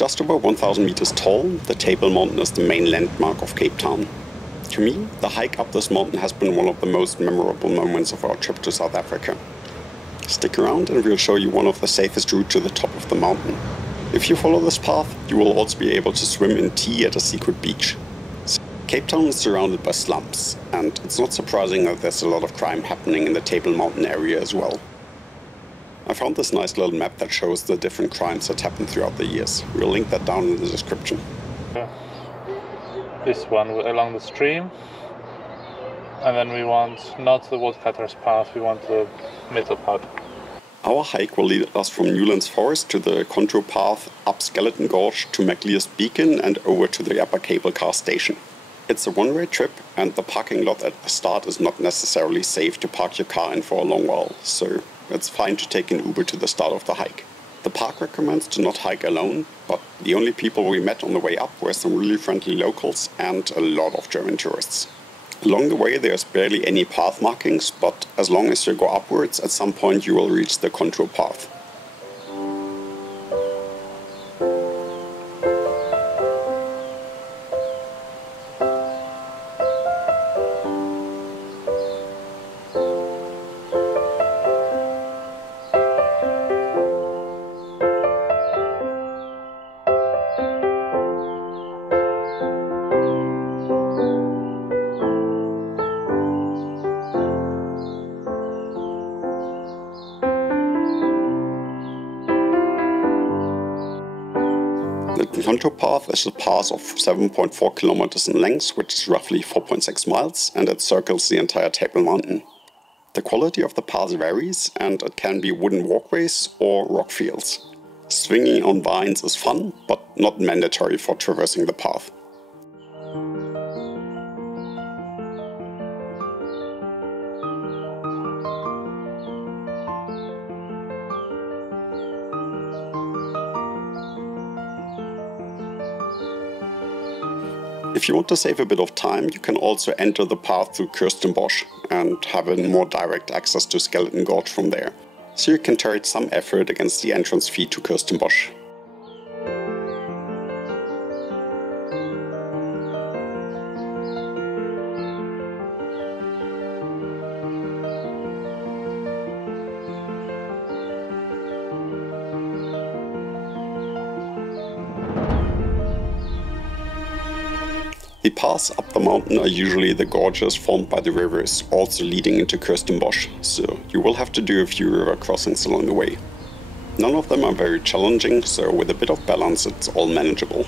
Just over 1,000 meters tall, the Table Mountain is the main landmark of Cape Town. To me, the hike up this mountain has been one of the most memorable moments of our trip to South Africa. Stick around and we'll show you one of the safest routes to the top of the mountain. If you follow this path, you will also be able to swim in tea at a secret beach. Cape Town is surrounded by slums, and it's not surprising that there's a lot of crime happening in the Table Mountain area as well. I found this nice little map that shows the different crimes that happened throughout the years. We'll link that down in the description. This one along the stream, and then we want not the woodcutter's path, we want the middle path. Our hike will lead us from Newland Forest to the Contour Path, up Skeleton Gorge to Maclear's Beacon and over to the upper cable car station. It's a one-way trip, and the parking lot at the start is not necessarily safe to park your car in for a long while, so it's fine to take an Uber to the start of the hike. The park recommends to not hike alone, but the only people we met on the way up were some really friendly locals and a lot of German tourists. Along the way there's barely any path markings, but as long as you go upwards, at some point you will reach the Contour Path. The Contour Path is a path of 7.4 kilometers in length, which is roughly 4.6 miles, and it circles the entire Table Mountain. The quality of the path varies, and it can be wooden walkways or rock fields. Swinging on vines is fun, but not mandatory for traversing the path. If you want to save a bit of time, you can also enter the path through Kirstenbosch and have a more direct access to Skeleton Gorge from there. So you can target some effort against the entrance fee to Kirstenbosch. The paths up the mountain are usually the gorges formed by the rivers, also leading into Kirstenbosch, so you will have to do a few river crossings along the way. None of them are very challenging, so with a bit of balance it's all manageable.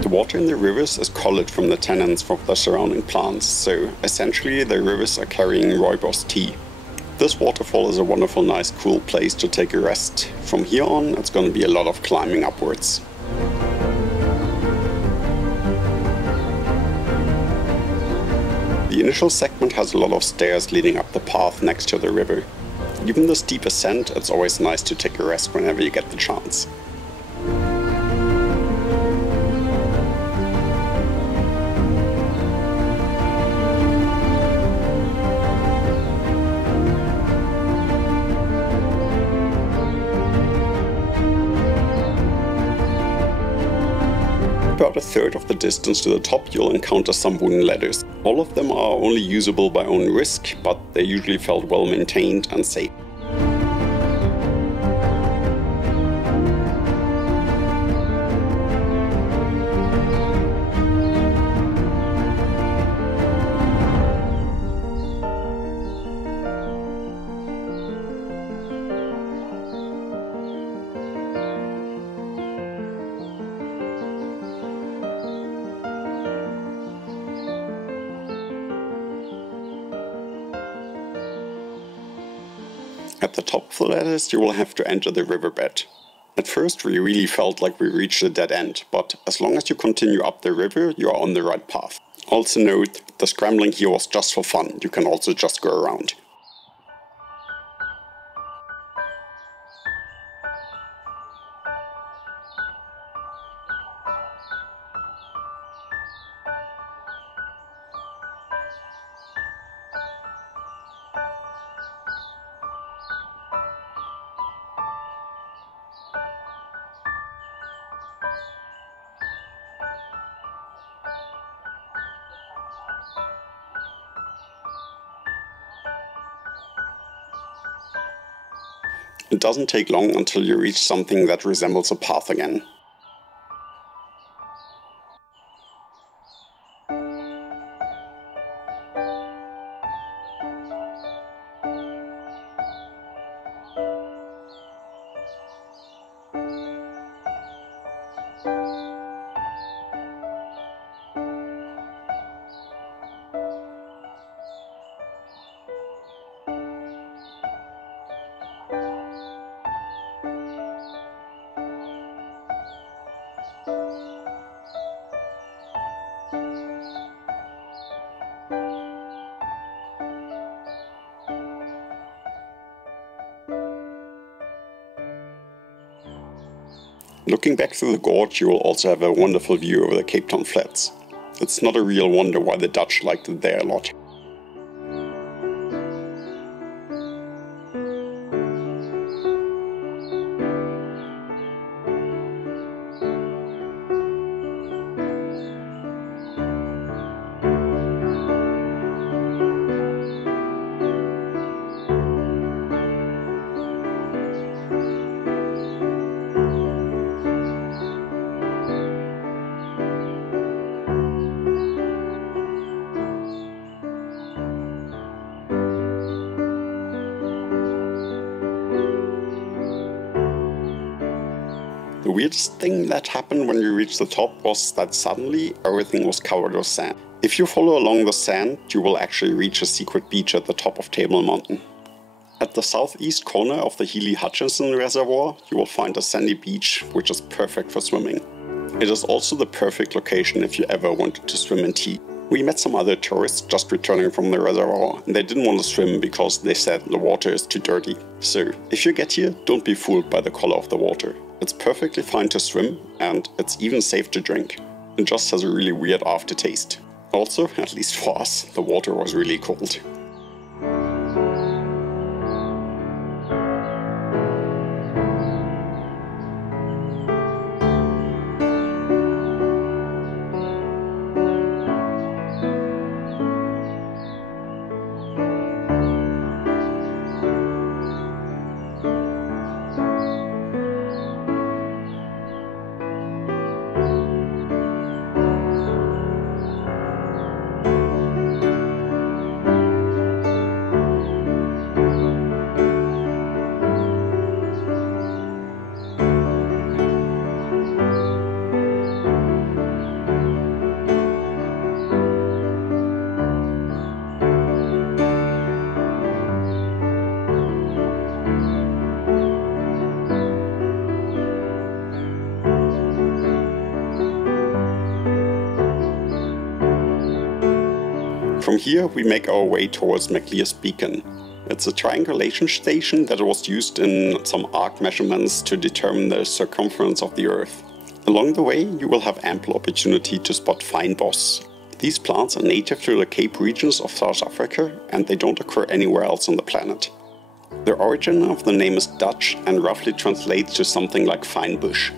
The water in the rivers is colored from the tannins from the surrounding plants, so essentially the rivers are carrying rooibos tea. This waterfall is a wonderful, nice, cool place to take a rest. From here on it's going to be a lot of climbing upwards. The initial segment has a lot of stairs leading up the path next to the river. Given the steep ascent, it's always nice to take a rest whenever you get the chance. About a third of the distance to the top you'll encounter some wooden ladders. All of them are only usable by own risk, but they usually felt well maintained and safe. At the top of the ladders you will have to enter the riverbed. At first we really felt like we reached a dead end, but as long as you continue up the river you are on the right path. Also note, the scrambling here was just for fun, you can also just go around. It doesn't take long until you reach something that resembles a path again. Looking back through the gorge, you will also have a wonderful view over the Cape Town flats. It's not a real wonder why the Dutch liked it there a lot. The weirdest thing that happened when you reached the top was that suddenly everything was covered with sand. If you follow along the sand, you will actually reach a secret beach at the top of Table Mountain. At the southeast corner of the Hely-hutchinson Reservoir, you will find a sandy beach which is perfect for swimming. It is also the perfect location if you ever wanted to swim in tea. We met some other tourists just returning from the reservoir, and they didn't want to swim because they said the water is too dirty. So, if you get here, don't be fooled by the color of the water. It's perfectly fine to swim, and it's even safe to drink. It just has a really weird aftertaste. Also, at least for us, the water was really cold. From here we make our way towards Maclear's beacon. It's a triangulation station that was used in some arc measurements to determine the circumference of the Earth. Along the way you will have ample opportunity to spot Finebos. These plants are native to the Cape regions of South Africa and they don't occur anywhere else on the planet. The origin of the name is Dutch and roughly translates to something like fine bush.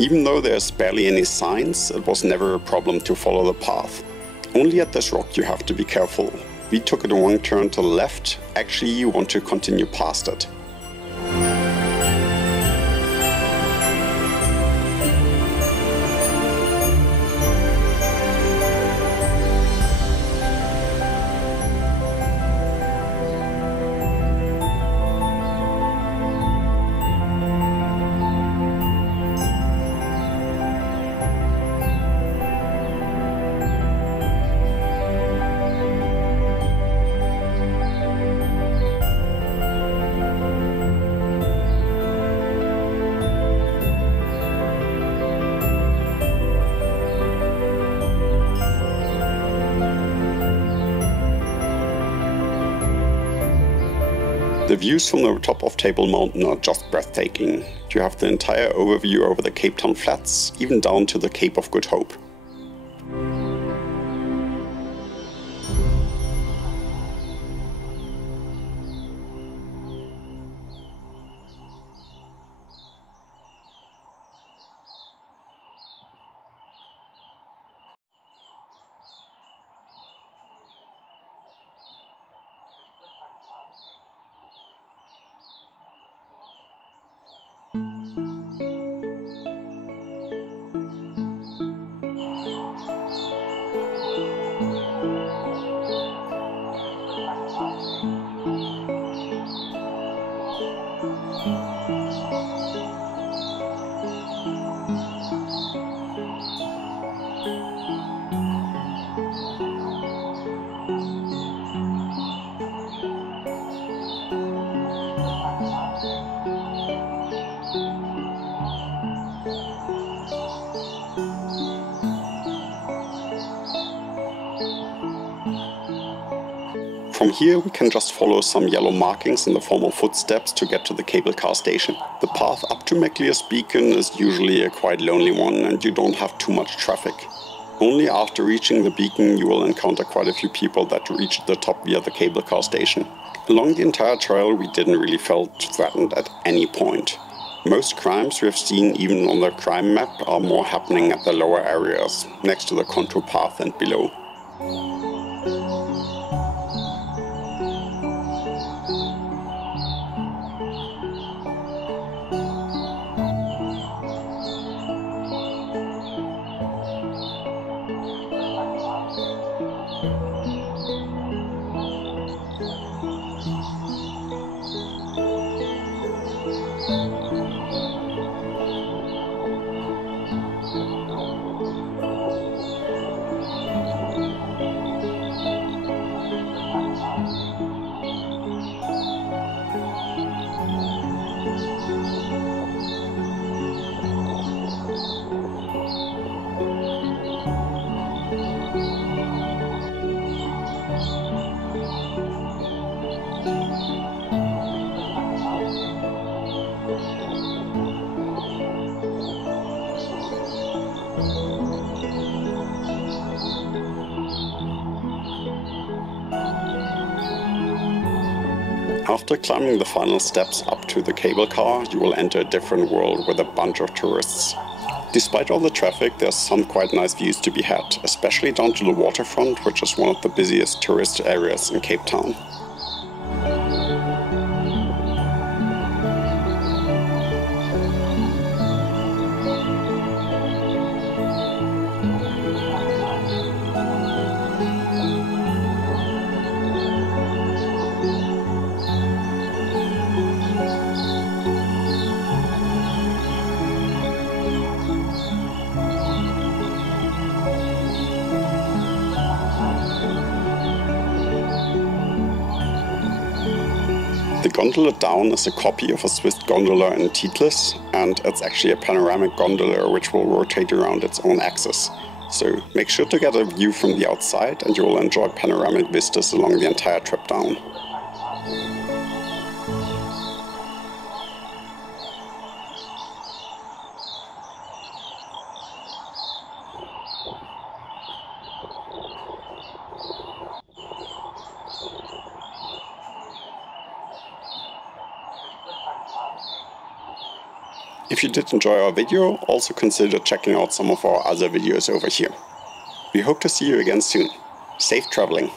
Even though there's barely any signs, it was never a problem to follow the path. Only at this rock you have to be careful. We took a wrong turn to the left, actually you want to continue past it. The views from the top of Table Mountain are just breathtaking. You have the entire overview over the Cape Town Flats, even down to the Cape of Good Hope. From here we can just follow some yellow markings in the form of footsteps to get to the cable car station. The path up to Maclear's beacon is usually a quite lonely one and you don't have too much traffic. Only after reaching the beacon you will encounter quite a few people that reach the top via the cable car station. Along the entire trail we didn't really feel threatened at any point. Most crimes we have seen even on the crime map are more happening at the lower areas, next to the contour path and below. After climbing the final steps up to the cable car, you will enter a different world with a bunch of tourists. Despite all the traffic, there's some quite nice views to be had, especially down to the waterfront, which is one of the busiest tourist areas in Cape Town. The gondola down is a copy of a Swiss gondola in Titlis, and it's actually a panoramic gondola which will rotate around its own axis. So make sure to get a view from the outside and you will enjoy panoramic vistas along the entire trip down. If you did enjoy our video, also consider checking out some of our other videos over here. We hope to see you again soon. Safe traveling!